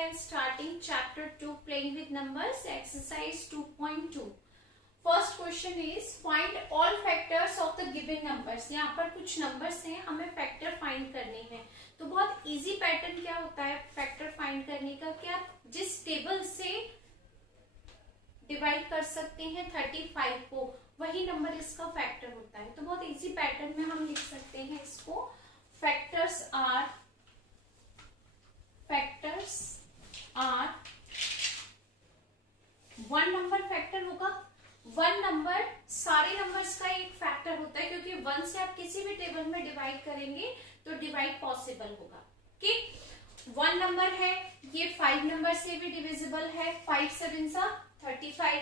and starting chapter 2 playing with numbers exercise 2.2. First question is find all factors of the given numbers. यहाँ पर कुछ numbers हैं, हमें factor find करने हैं। तो बहुत इजी पैटर्न क्या होता है फैक्टर फाइंड करने का, कि आप जिस टेबल से डिवाइड कर सकते हैं 35 को, वही नंबर इसका फैक्टर होता है। तो बहुत इजी पैटर्न में हम लिख सकते हैं इसको, factors are one number factor होगा। वन नंबर सारे नंबर्स का एक फैक्टर होता है, क्योंकि वन से आप किसी भी टेबल में डिवाइड करेंगे तो डिवाइड पॉसिबल होगा। ठीक, वन नंबर है ये 5 नंबर से भी डिविजिबल है। 5 7 सा 35,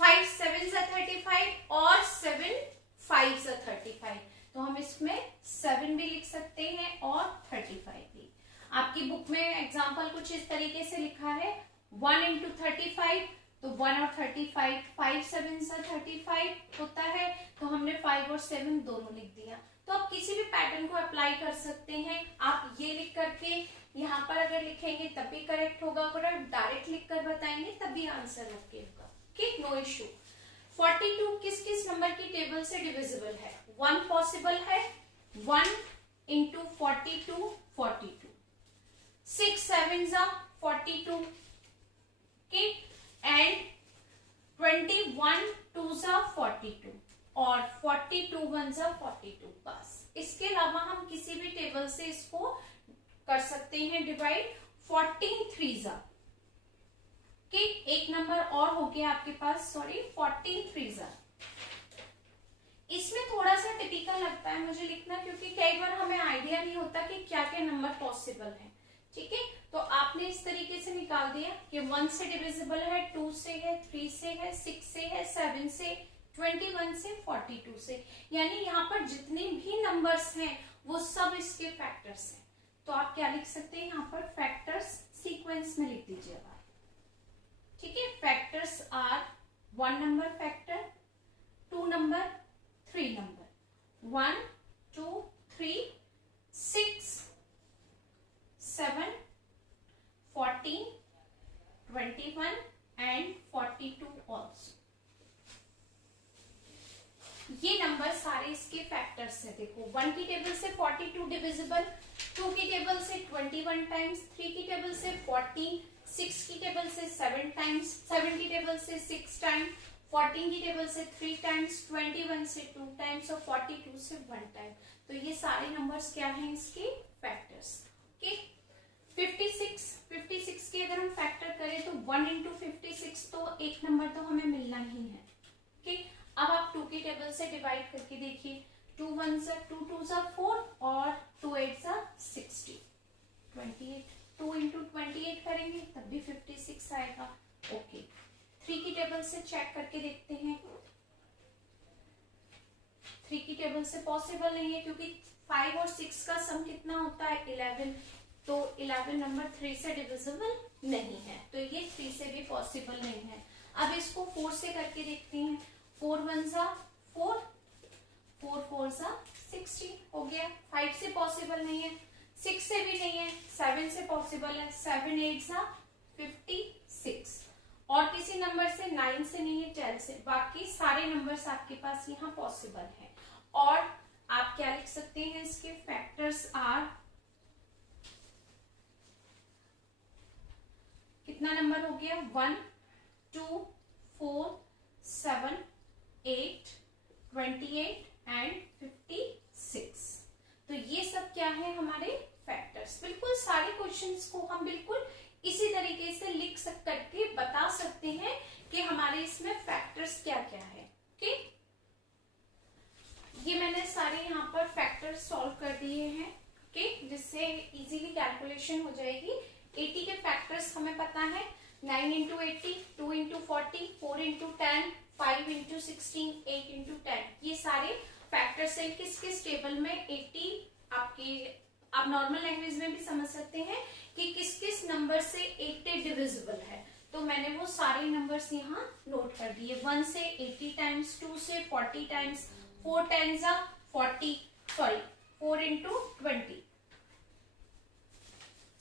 5 7 सा 35 और 7 5 सा 35। तो हम इसमें 7 भी लिख सकते हैं और 35 भी। आपकी बुक में एग्जाम्पल कुछ इस तरीके से लिखा है 1 इंटू 35, तो 1 और 35, 5 7 सा 35 होता है, तो हमने 5 और 7 दोनों लिख दिया। तो आप किसी भी पैटर्न को अप्लाई कर सकते हैं। आप ये लिख करके यहाँ पर अगर लिखेंगे तब भी करेक्ट होगा, अगर आप डायरेक्ट लिख कर बताएंगे तब भी आंसर ओके होगा। ठीक, नो इश्यू। 42 किस किस नंबर की टेबल से डिविजिबल है? 1 पॉसिबल है, 1 इंटू 42 42, 6 7 सा 42 एंड 21 2 सा 42 और 42 1 सा 42। बस इसके अलावा हम किसी भी टेबल से इसको कर सकते हैं डिवाइड। 14 3 सा एक नंबर और हो गया आपके पास, सॉरी 14 3 सा। इसमें थोड़ा सा टिपिकल लगता है मुझे लिखना, क्योंकि कई बार हमें आइडिया नहीं होता कि क्या क्या नंबर पॉसिबल है। ठीक है, तो आपने इस तरीके से निकाल दिया कि 1 से डिविजिबल है, 2 से है, 3 से है, 6 से है, 7 से, 21 से, 42 से। यानी यहाँ पर जितने भी नंबर्स हैं वो सब इसके फैक्टर्स हैं। तो आप क्या लिख सकते हैं यहाँ पर, फैक्टर्स सीक्वेंस में लिख दीजिएगा। ठीक है, factors are 1 number factor, 2 number, 3 number, 1 2 3 6 7 14 21 and 42 also। ये नंबर सारे इसके फैक्टर्स है। देखो 1 की टेबल से 42 डिविजिबल, 2 की टेबल से 21 टाइम्स, 3 की टेबल से 14, 6 की टेबल से 7 टाइम्स, 7 की टेबल से 6 टाइम, 14 की टेबल से 3 टाइम्स, 21 से 2 टाइम्स और 42 से 1 टाइम। तो ये सारे नंबर्स क्या हैं इसके फैक्टर्स। ओके, 56 के अगर हम फैक्टर करें तो 1 इंटू 56, तो एक नंबर तो हमें मिलना ही है। ओके, अब आप 2 की टेबल से डिवाइड करके देखिए, 2 1 सा 2 2 सा 4 और 2 8 सा 60, 28। 2 इंटू 28 करेंगे तब भी 56 आएगा। ओके, 3 की टेबल से चेक करके देखते हैं। 3 की टेबल से पॉसिबल नहीं है, क्योंकि 5 और 6 का सम कितना होता है 11, तो 11 नंबर 3 से डिविजिबल नहीं है, तो ये 3 से भी पॉसिबल नहीं है। अब इसको 4 से करके देखते हैं। 4 1 सा 4, 4 4 सा 16 हो गया। 5 से पॉसिबल नहीं है, 6 से भी नहीं है, 7 से पॉसिबल है, 7 8 सा 56 और किसी नंबर से 9 से नहीं है, 10 से। बाकी सारे नंबर्स आपके पास यहाँ पॉसिबल है। और आप क्या लिख सकते हैं, इसके फैक्टर्स आर, कितना नंबर हो गया, 1 2 4 7 8 28 एंड 56। तो ये सब क्या है हमारे फैक्टर्स। बिल्कुल सारे क्वेश्चंस को हम बिल्कुल इसी तरीके से लिख करके बता सकते हैं कि हमारे इसमें फैक्टर्स क्या क्या है। ओके, ये मैंने सारे यहाँ पर फैक्टर्स सॉल्व कर दिए हैं। ओके, जिससे इजीली कैलकुलेशन हो जाएगी। 80 के फैक्टर्स हमें पता है, 9 into 80, 2 into 40, 4 into 10, 5 into 16, 8 into 10। ये सारे फैक्टर्स हैं। किस किस टेबल में 80, आप नॉर्मल लैंग्वेज में भी समझ सकते हैं कि किस किस नंबर से 80 डिविजिबल है। तो मैंने वो सारे नंबर्स यहाँ नोट कर दिए। 1 से 80 टाइम्स, 2 से 40 टाइम्स, 4 10 40, सॉरी 4 इंटू 20,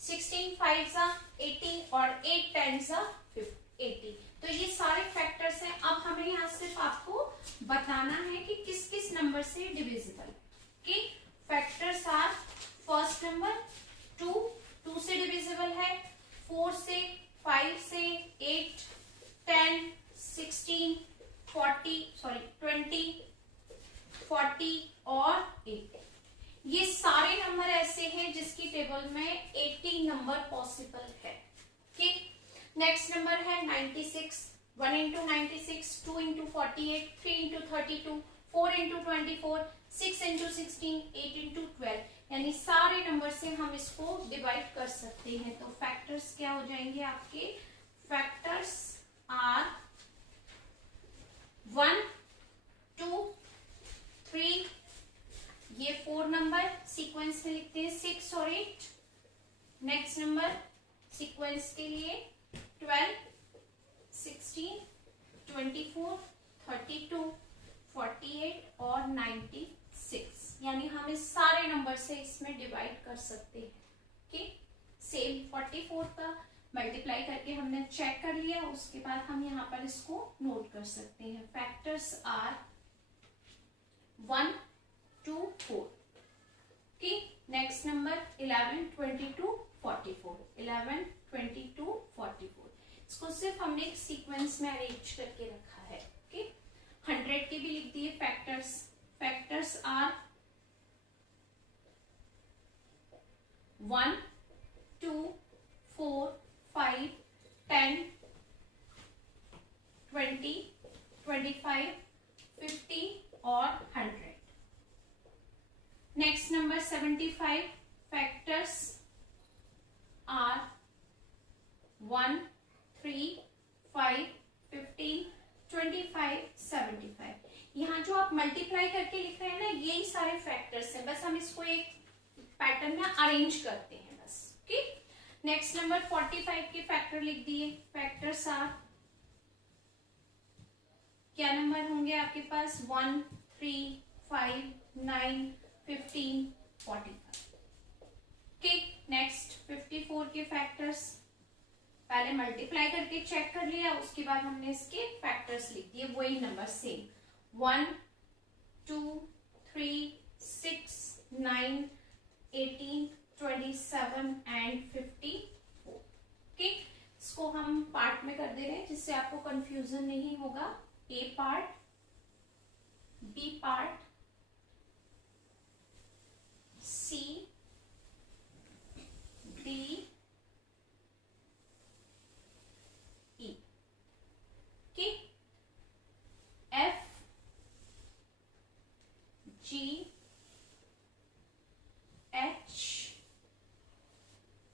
16 5 सा 18 और 8 10 सा 80। तो ये सारे फैक्टर्स हैं। अब हमें यहाँ सिर्फ आपको बताना है कि किस किस नंबर से डिविजिबल। कि फैक्टर्स आर फर्स्ट नंबर 2 से डिविजिबल है, 4 से, 5 से, 8 10 16 20 40 और 8। ये सारे नंबर ऐसे हैं जिसकी टेबल में 80 नंबर पॉसिबल है। ठीक, नेक्स्ट नंबर है 96। 1 into 96, 2 into 48, 3 into 32, 4 into 24, 6 into 16, 8 into 12। यानी सारे नंबर से हम इसको डिवाइड कर सकते हैं। तो फैक्टर्स क्या हो जाएंगे आपके? फैक्टर्स आर 1 2 3, ये 4 नंबर सीक्वेंस में लिखते हैं, 6 और 8। नेक्स्ट नंबर सीक्वेंस के लिए 12 16 24 32 48 और 96। यानी हम इस सारे नंबर से इसमें डिवाइड कर सकते हैं। ठीक, सेम 44 का मल्टीप्लाई करके हमने चेक कर लिया, उसके बाद हम यहाँ पर इसको नोट कर सकते हैं। Factors are 1 2 4। ठीक, नेक्स्ट नंबर 11 22 44, 11 22 44। इसको सिर्फ हमने एक सीक्वेंस में अरेंज करके रखा है। ओके, 100 के भी लिख दिए फैक्टर्स। फैक्टर्स आर 1 2 4 5 10 20 25 50 और 100। Next number 75। Factors are 1 3 5 15 25 75। यहाँ जो आप मल्टीप्लाई करके लिख रहे हैं ना, यही सारे फैक्टर्स हैं, बस हम इसको एक पैटर्न में अरेंज करते हैं बस। ओके, नेक्स्ट नंबर 45 के फैक्टर लिख दिए। फैक्टर्स आर, क्या नंबर होंगे आपके पास? 1 3 5 9 15 45। ओके, नेक्स्ट 54 के फैक्टर्स पहले मल्टीप्लाई करके चेक कर लिया, उसके बाद हमने इसके फैक्टर्स लिख दिए, वही नंबर सेम। 1 2 3 6 9 18 27 एंड 54। ओके, इसको हम पार्ट में कर दे रहे हैं जिससे आपको कंफ्यूजन नहीं होगा। ए पार्ट, बी पार्ट, सी, डी, ई। ओके, एफ, जी, एच,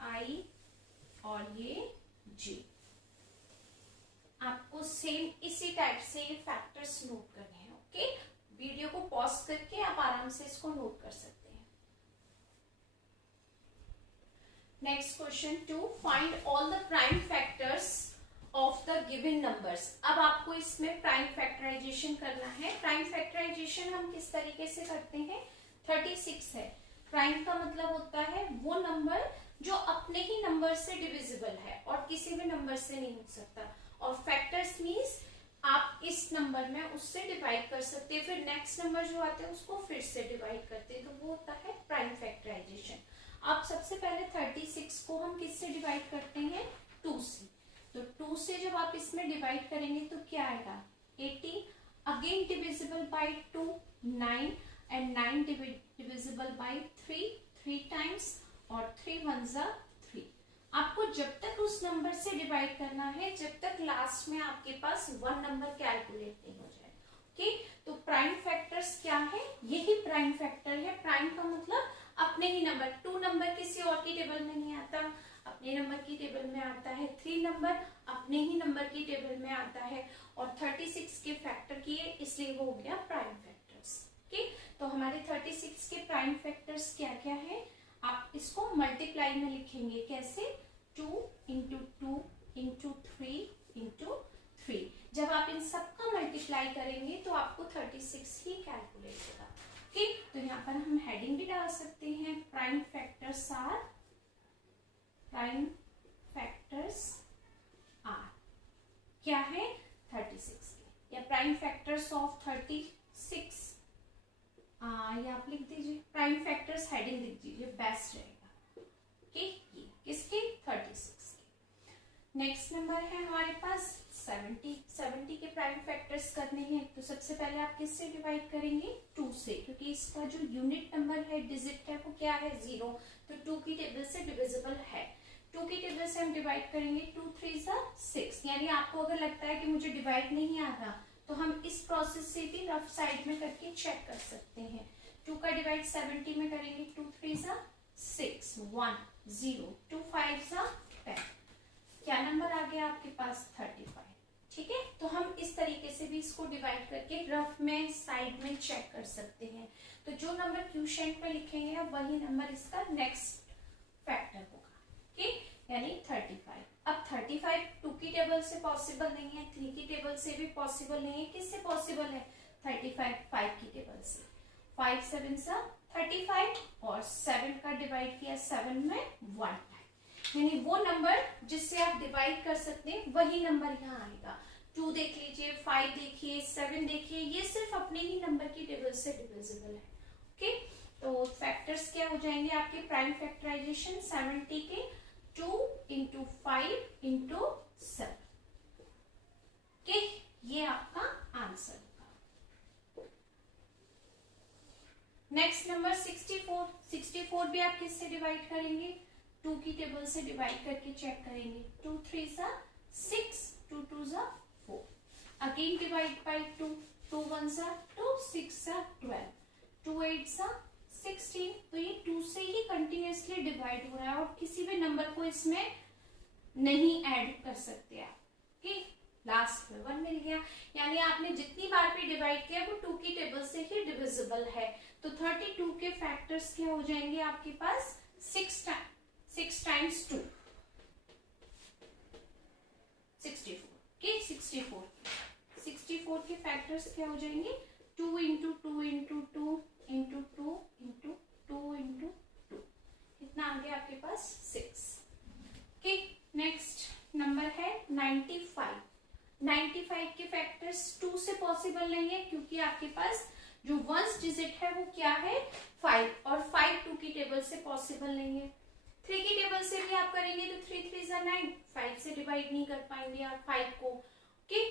आई और ये जी। आपको सेम इसी टाइप से ये फैक्टर्स नोट करने हैं। ओके, वीडियो को पॉज करके आप आराम से इसको नोट कर सकते हैं। Next question 2, find all the prime factors of the given numbers. अब आपको इसमें प्राइम फैक्टराइजेशन करना है। प्राइम फैक्टराइजेशन हम किस तरीके से करते हैं? 36 है। प्राइम का मतलब होता है वो नंबर जो अपने ही नंबर से डिविजिबल है और किसी भी नंबर से नहीं हो सकता। और फैक्टर्स मीन्स आप इस नंबर में उससे डिवाइड कर सकते हैं, फिर नेक्स्ट नंबर जो आते हैं उसको फिर से डिवाइड करते हैं, तो वो होता है प्राइम फैक्टराइजेशन। अब सबसे पहले 36 को हम किससे डिवाइड करते हैं? 2 से। तो 2 से जब आप इसमें डिवाइड करेंगे तो क्या आएगा? 80। Again divisible by 2 9 and 9 divisible by 3 times और 3 1 3। आपको जब तक उस नंबर से डिवाइड करना है जब तक लास्ट में आपके पास 1 नंबर कैलकुलेट नहीं हो जाए। ओके, तो प्राइम फैक्टर्स क्या है? यही प्राइम फैक्टर है। प्राइम का मतलब अपने ही नंबर। 2 नंबर किसी और की टेबल में नहीं आता, अपने नंबर की टेबल में आता है। 3 नंबर अपने ही नंबर की टेबल में आता है। और 36 के फैक्टर किए इसलिए वो हो गया प्राइम फैक्टर्स। ओके, तो हमारे 36 के प्राइम फैक्टर्स क्या क्या है? आप इसको मल्टीप्लाई में लिखेंगे। कैसे? 2 इंटू 2 इंटू 3 इंटू 3। जब आप इन सबका मल्टीप्लाई करेंगे तो आपको 36 ही कैलकुलेट होगा। ओके, तो यहाँ पर हम हेडिंग भी डाल सकते हैं। प्राइम फैक्टर्स आर ऑफ 36, ये आप लिख दीजिए, प्राइम फैक्टर्स हेडिंग लिख दीजिए, बेस्ट रहेगा। ओके, ये किसके 36 के। नेक्स्ट नंबर है हमारे पास 70 के प्राइम फैक्टर्स करने हैं। तो सबसे पहले आप किससे डिवाइड करेंगे, 2 से, क्योंकि इसका जो यूनिट नंबर है, डिजिट है, वो क्या है 0, तो 2 की टेबल से डिविजिबल है। 2 की टेबल से हम डिवाइड करेंगे, 2 3 6, यानी आपको अगर लगता है कि मुझे डिवाइड नहीं आ रहा तो हम इस प्रोसेस से भी रफ साइड में करके चेक कर सकते हैं। 2 का डिवाइड 70 में करेंगे, 2 3 6, 1 0, 2 5 10, क्या नंबर आ गया आपके पास 35। ठीक है, तो हम इस तरीके से भी इसको डिवाइड करके रफ में साइड में चेक कर सकते हैं। तो जो नंबर क्वोशिएंट में लिखेंगे वही नंबर इसका नेक्स्ट फैक्टर होगा। ठीक, यानी 35। अब 35 2 की टेबल से पॉसिबल नहीं है, 3 की टेबल से भी पॉसिबल नहीं है, किससे पॉसिबल है 35 5 की टेबल से। 5 7 35 और 7 का डिवाइड किया 7 में 1 टाइम, यानी वो नंबर जिससे आप डिवाइड कर सकते हैं वही नंबर यहाँ आएगा। 2 देख लीजिए, 5 देखिए, 7 देखिए, ये सिर्फ अपने ही नंबर की टेबल से डिविजिबल है। ओके, तो फैक्टर्स क्या हो जाएंगे आपके प्राइम फैक्टराइजेशन 70 के 2 into 5 into 7। ओके, ये आपका आंसर होगा। Next number 64। 64 भी आप किससे डिवाइड करेंगे, 2 की टेबल से डिवाइड करके चेक करेंगे। 2 3 6, 2 2 4, अगेन डिवाइड बाय 2, 2 1 2, 6 12, 2 8 16। तो ये 2 से ही कंटिन्यूअसली डिवाइड हो रहा है और किसी भी नंबर को इसमें नहीं ऐड कर सकते आप। ठीक, लास्ट में 1 मिल गया, यानी आपने जितनी बार भी डिवाइड किया वो 2 की टेबल से ही डिविजिबल है। तो 32 के फैक्टर्स क्या हो जाएंगे आपके पास 6 टाइम्स 2 64। के 64 के फैक्टर्स क्या हो जाएंगे 2 into 2 into 2 into 2 into 2 into 2, कितना आ गया आपके पास 6। ओके, नेक्स्ट नंबर है 95। 95 के फैक्टर्स 2 से पॉसिबल नहीं है, क्योंकि आपके पास जो वंस डिजिट है वो क्या है 5, और 5 2 की टेबल से पॉसिबल नहीं है। 3 की टेबल से भी आप करेंगे तो 3 3 9, 5 से डिवाइड नहीं कर पाएंगे आप 5 को। ओके,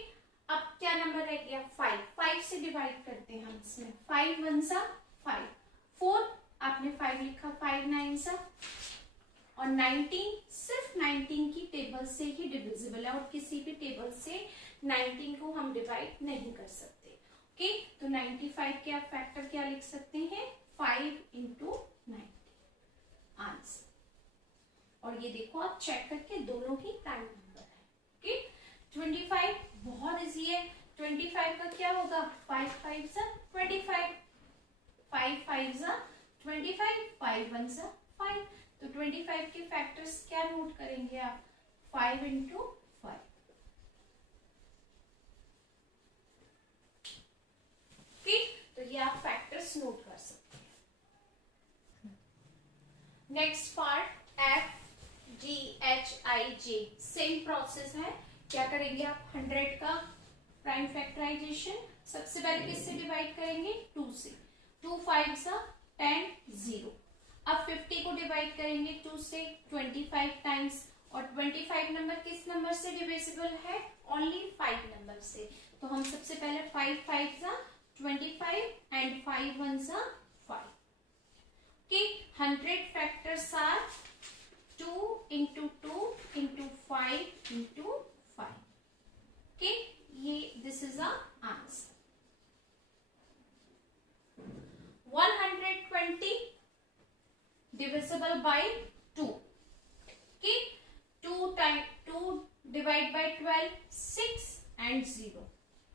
अब क्या नंबर रह गया 5, 5 से डिवाइड करते हैं हम इसमें। 5 1 5, 4 आपने 5 लिखा, 5 9 और 19 सिर्फ 19 की टेबल से ही डिविजिबल है और किसी भी टेबल से 19 को हम डिवाइड नहीं कर सकते। ओके, तो 95 के आप फैक्टर क्या लिख सकते हैं 5 into 90 आंसर। और ये देखो आप चेक करके दोनों ही प्राइम नंबर है। ओके, 25 बहुत इजी है। 25 का क्या होगा 5 5 25, 5 5 25, 5 1 5। तो 25 के फैक्टर्स क्या नोट करेंगे आप 5 into 5। ठीक, तो ये आप फैक्टर्स नोट कर सकते हैं। Next part FGHIJ, same process है। क्या करेंगे आप 100 का प्राइम फैक्टराइजेशन सबसे पहले किससे डिवाइड करेंगे 2 से। 2 5 10 0। अब 50 को डिवाइड करेंगे 2 से 25 टाइम्स, और 25 नंबर किस नंबर से डिविजिबल है ओनली 5 नंबर से। तो हम सबसे पहले 5 5 25 and 5 1 5। Okay, 100 factors are 2 into 2 into 5 into 5। Okay, ये this is a answer. 120 divisible by 2। okay, 2 divide by 12 6 and 0,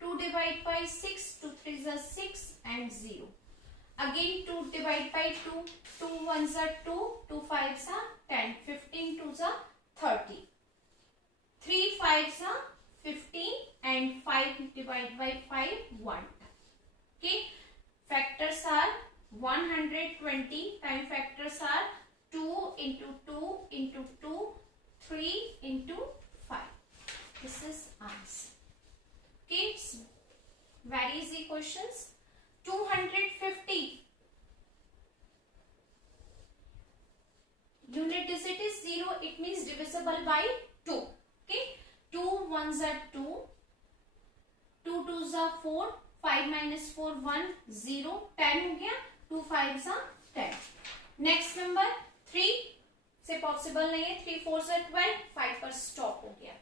2 divide by 6, 2 3 are 6 and 0, again 2 divide by 2, 2 1s are 2, 2 5s are 10, 15 2s are 30, 3 5s are 15 and 5 divided by 5 1। okay, factors are 120, time factors are 2 into 2 into 2, 3 into 5। This is answer. Okay, very easy questions. 250 unit digit is 0, it means divisible by 2. Okay, 2 1s are 2, 2 2s are 4, 5 minus 4 1 0, 10 हो गया, 2 5s are 10. Next number 3 से possible नहीं है, 3 4s are 12, 5 पर stop हो गया.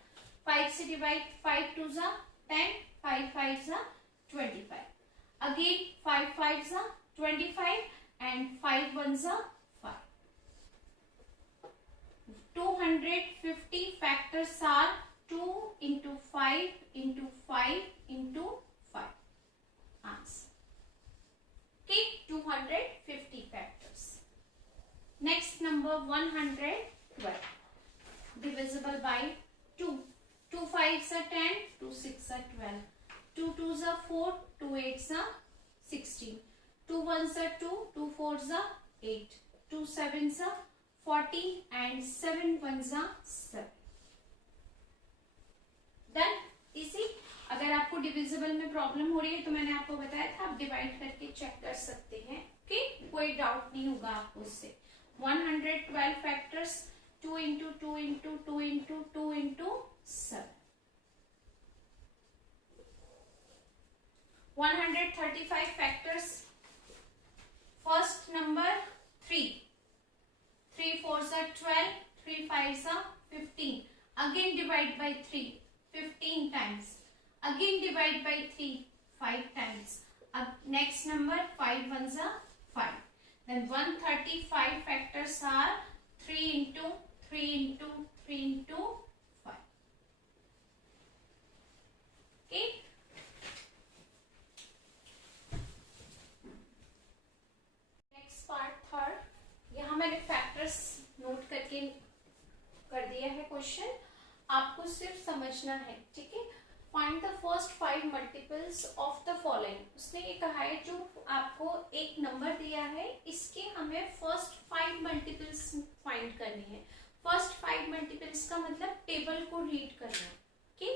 5 से divide, 5 2s are 10, 5 5s are 25. Again 5 5s are 25 and 5 1s are 5. 250 factors are 2 into 5 into 5 into 5. Answer. Okay, 250 factors. Next number 112. Divisible by 2. 2 5s are 10, 2 6 are 12. 2 2s are 4, 2 8s are 16. 2 1s are 2, 2 4s are 8. 2 7s are 40 and 7 1s are 7. Done. Easy. अगर आपको divisible में problem हो रही है तो मैंने आपको बताया था आप डिवाइड करके चेक कर सकते हैं. ओके, कोई डाउट नहीं होगा आपको उससे. 112 factors, 2 into 2 into 2 into 2 into 7. 135 factors. First number 3. 3 4s are 12, 3 5s are 15. Again divide by 3, 15 times. Again divide by 3, 5 times. Next number 5 1s are 5. Then 135 factors are 3 into 3 into 3 into 5. Okay. Next part third. यहाँ मैंने factors note करके कर दिया है question, आपको सिर्फ समझना है. ठीक है. Find the first 5 multiples of the following. उसने ये कहा है जो आपको एक नंबर दिया है इसके हमें फर्स्ट 5 मल्टीपल्स फाइंड करने हैं. फर्स्ट 5 मल्टीपल्स का मतलब टेबल को रीड करना. Okay.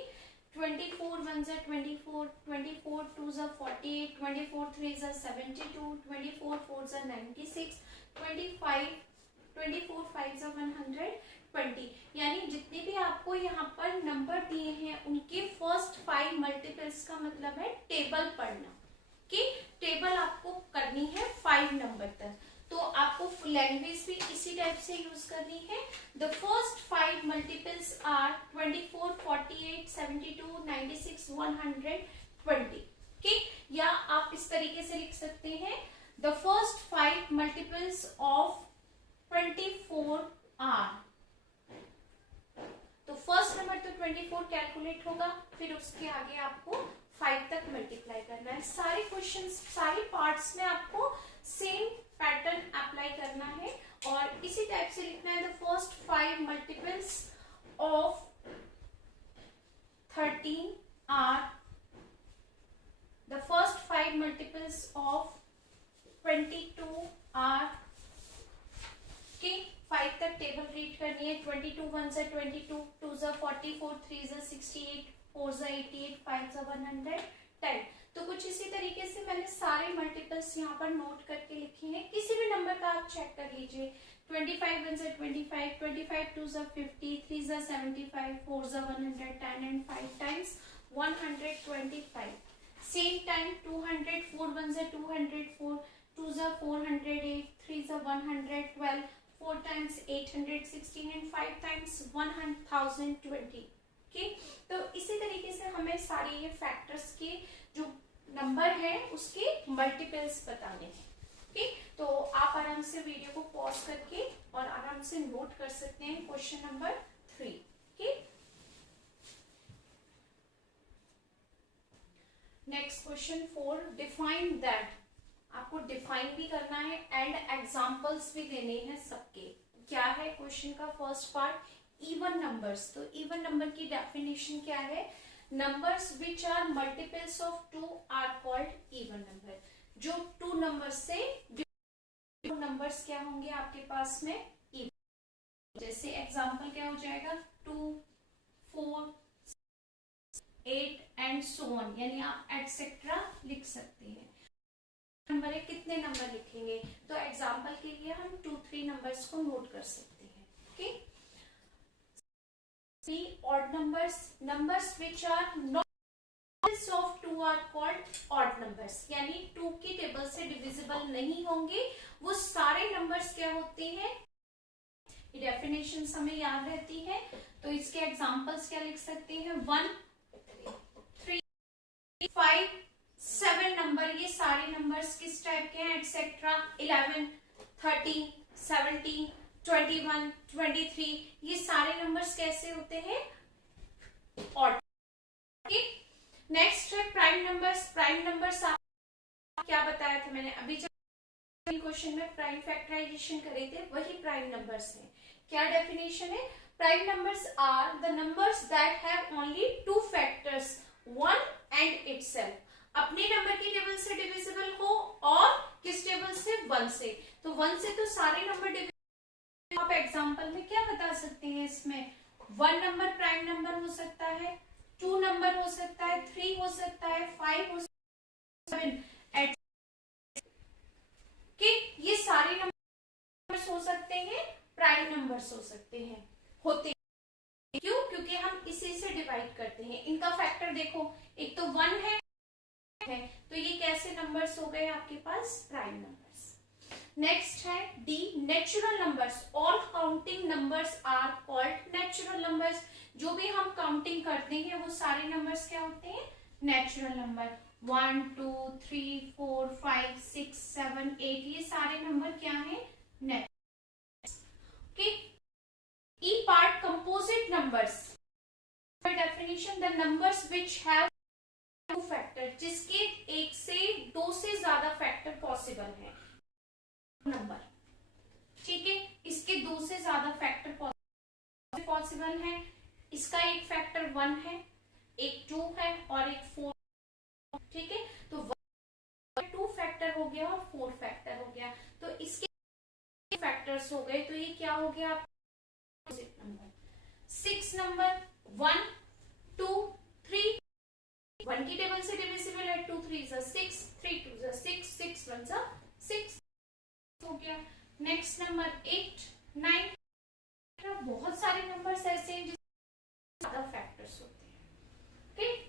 24 1s are 24, 24 2s are 48, 24 3s are 72, 24 4s are 96, 25 24 5s are 120. यानी जितने भी आपको यहाँ पर नंबर दिए हैं उनके फर्स्ट 5 मल्टीपल्स का मतलब है टेबल पढ़ना. कि टेबल आपको करनी है 5 नंबर तक. तो आपको लैंग्वेज भी इसी टाइप से यूज करनी है. The first 5 multiples are 24 48 72 96 120. ठीक. या आप इस तरीके से लिख सकते हैं the first 5 multiples of 24 are. तो फर्स्ट नंबर तो 24 कैलकुलेट होगा, फिर उसके आगे आपको 5 तक मल्टीप्लाई करना है. सारे क्वेश्चंस सारे पार्ट्स में आपको सेम पैटर्न अप्लाई करना है और इसी टाइप से लिखना है. The first 5 multiples of 13 are. The first 5 multiples of 22 are. के 5 तक टेबल रीड करनी है. 22 1s are 22, 2s are 44, 3s are 68, 4s are 88, 5s are 110. तो कुछ इसी तरीके से मैंने सारे मल्टीपल्स यहाँ पर नोट करके लिखे हैं. किसी भी नंबर का आप चेक कर लीजिए. 25 1s are 25, 25 2s are 50, 3s are 75, 4s are 110 and 5 times 125. Same time 200, 4 1s are 204, 2s are 408, 3s are 112, 4 times 816 and 5 times 1020. Okay? तो इसी तरीके से हमें सारे ये फैक्टर्स के जो नंबर है उसके मल्टीपल्स बताने हैं. ठीक. तो आप आराम से वीडियो को पॉज करके और आराम से नोट कर सकते हैं क्वेश्चन नंबर 3. ठीक. Next question 4. Define that. आपको डिफाइन भी करना है एंड एग्जांपल्स भी देने हैं सबके. क्या है क्वेश्चन का फर्स्ट पार्ट? Even numbers. तो इवन नंबर की डेफिनेशन क्या है? Numbers which are multiples of 2 are called even number. जो 2 नंबर से नंबर्स क्या होंगे आपके पास में? इवन. जैसे एग्जांपल क्या हो जाएगा? 2 4 8 एंड सो ऑन, यानी आप एटसेट्रा लिख सकते हैं। नंबर है, कितने नंबर लिखेंगे? तो एग्जाम्पल के लिए हम 2-3 नंबर्स को नोट कर सकते हैं। Okay, odd numbers which are not of 2 are called odd numbers, यानी 2 की टेबल से डिविजिबल नहीं होंगे वो सारे नंबर्स क्या होते हैं? डेफिनेशन हमें याद रहती है, तो इसके एग्जांपल्स क्या लिख सकते हैं? 1, 3, 5, 7 नंबर, ये सारे नंबर्स किस टाइप के हैं? एटसेट्रा। 11, 13, 17, 21, 23, ये सारे नंबर्स कैसे होते हैं? ऑड। नेक्स्ट है प्राइम नंबर्स। प्राइम नंबर्स आप क्या बताया था मैंने अभी जब क्वेश्चन में प्राइम फैक्टराइजेशन करे थे, वही प्राइम नंबर्स हैं। क्या डेफिनेशन है? Prime numbers are the numbers that have only 2 factors, 1 and itself. अपने नंबर की टेबल से डिविजिबल हो और किस टेबल से? 1 से। तो 1 से तो सारे नंबर डिविजिबल। आप एग्जांपल में क्या बता सकते हैं इसमें? 1 नंबर प्राइम नंबर हो सकता है, 2 नंबर हो सकता है, 3 हो सकता है, 5 हो सकता है, 7 कि ये सारे नंबर्स हो सकते हैं, प्राइम नंबर्स हो सकते हैं, होते हैं। क्यों? क्योंकि हम इसी से डिवाइड करते हैं। इनका फैक्टर देखो, एक तो 1 है, तो ये कैसे नंबर्स हो गए आपके पास? Prime numbers. नेक्स्ट है D, natural numbers. All counting numbers are called natural numbers. जो भी हम काउंटिंग करते हैं वो सारे नंबर्स क्या होते हैं? Natural number. 1, 2, 3, 4, 5, 6, 7, 8, ये सारे नंबर क्या है? Natural. E part, composite numbers. Definition, the numbers which have 2 factor, जिसके 1 से 2 से ज्यादा फैक्टर पॉसिबल है नंबर। ठीक है, इसके 2 से ज्यादा फैक्टर पॉसिबल है। इसका एक फैक्टर 1 है, एक 2 है और एक 4। ठीक है, तो 2 फैक्टर हो गया और 4 फैक्टर हो गया, तो इसके फैक्टर्स हो गए, तो ये क्या हो गया आपका नंबर? 6 नंबर, 1, 2, 3, 1 की टेबल से डिविजिबल है, 2 3 6, 3 2 6, 6 1 6 हो गया। नेक्स्ट नंबर 8, 9, बहुत सारे नंबर्स ऐसे हैं जिसमें ज्यादा फैक्टर्स होते हैं। ठीक,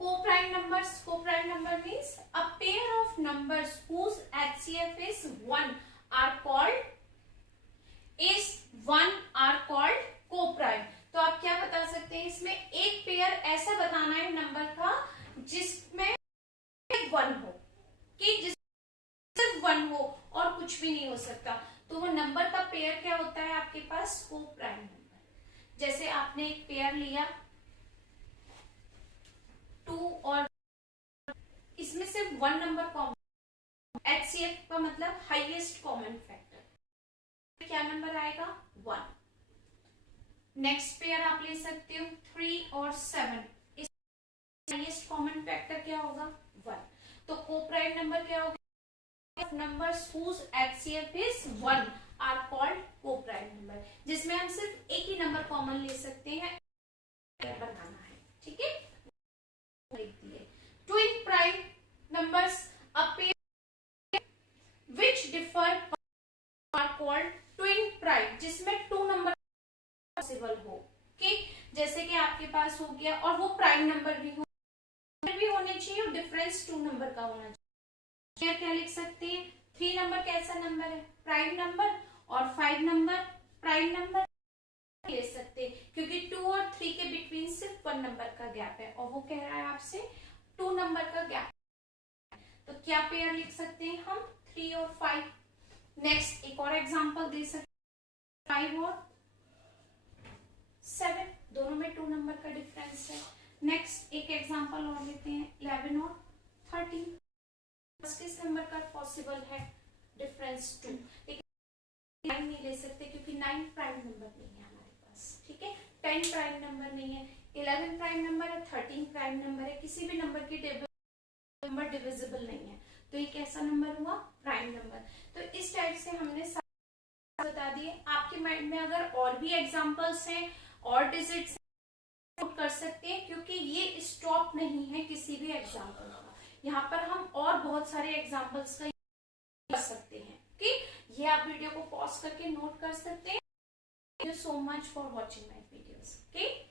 co-prime numbers. Co-prime number means a pair of numbers whose HCF is 1 are called co-prime. तो आप क्या बता सकते हैं इसमें? एक पेयर ऐसा बताना है नंबर का जिसमें 1 हो, कि जिसमें सिर्फ 1 हो और कुछ भी नहीं हो सकता, तो वो नंबर का पेयर क्या होता है आपके पास? co-prime number. जैसे आपने एक पेयर लिया 2 और इसमें सिर्फ 1 नंबर कॉमन, HCF का मतलब हाईएस्ट कॉमन फैक्टर, क्या नंबर आएगा? 1। नेक्स्ट पेयर आप ले सकते हो 3 और 7, इस हाईएस्ट कॉमन फैक्टर क्या होगा? 1। तो co-prime नंबर क्या होगा? Numbers whose HCF is 1 are called co-prime number, जिसमें हम सिर्फ एक ही नंबर कॉमन ले सकते हैं, बनाना है। ठीक है, twin prime numbers, a pair which differ are called twin prime, जिसमें 2 नंबर पॉसिबल हो। ओके, जैसे कि आपके पास हो गया, और वो प्राइम नंबर भी होने चाहिए, और डिफरेंस 2 नंबर का होना चाहिए। क्या लिख सकते हैं? 3 नंबर कैसा नंबर है? प्राइम नंबर, और 5 नंबर प्राइम नंबर ले सकते हैं, क्योंकि 2 और 3 के बिटवीन सिर्फ 1 नंबर का गैप है, और वो कह रहा है आपसे 2 नंबर का गैप। तो क्या पेयर लिख सकते हैं हम? 3 और 5। नेक्स्ट एक और एग्जांपल दे सकते हैं, 5 और 7, दोनों में 2 नंबर का डिफरेंस है। नेक्स्ट एक एग्जांपल और लेते हैं, 11 और 13, किस नंबर का पॉसिबल है डिफरेंस? 2। लेकिन 9 नहीं ले सकते क्योंकि 9 प्राइम नंबर नहीं है हमारे पास। ठीक है, 10 प्राइम नंबर नहीं है, 11 प्राइम नंबर है, 13 प्राइम नंबर है, किसी भी नंबर की नंबर डिविजिबल नहीं है, तो ये कैसा नंबर हुआ? Prime number. तो इस टाइप से हमने बता दिए। आपके माइंड में अगर और भी एग्जांपल्स हैं और डिजिट्स नोट कर सकते हैं, क्योंकि ये स्टॉप नहीं है किसी भी एग्जाम्पल का। यहाँ पर हम और बहुत सारे एग्जाम्पल्स का कर सकते हैं। ओके, ये आप वीडियो को पॉज करके नोट कर सकते हैं। Thank you so much for watching my videos. Okay.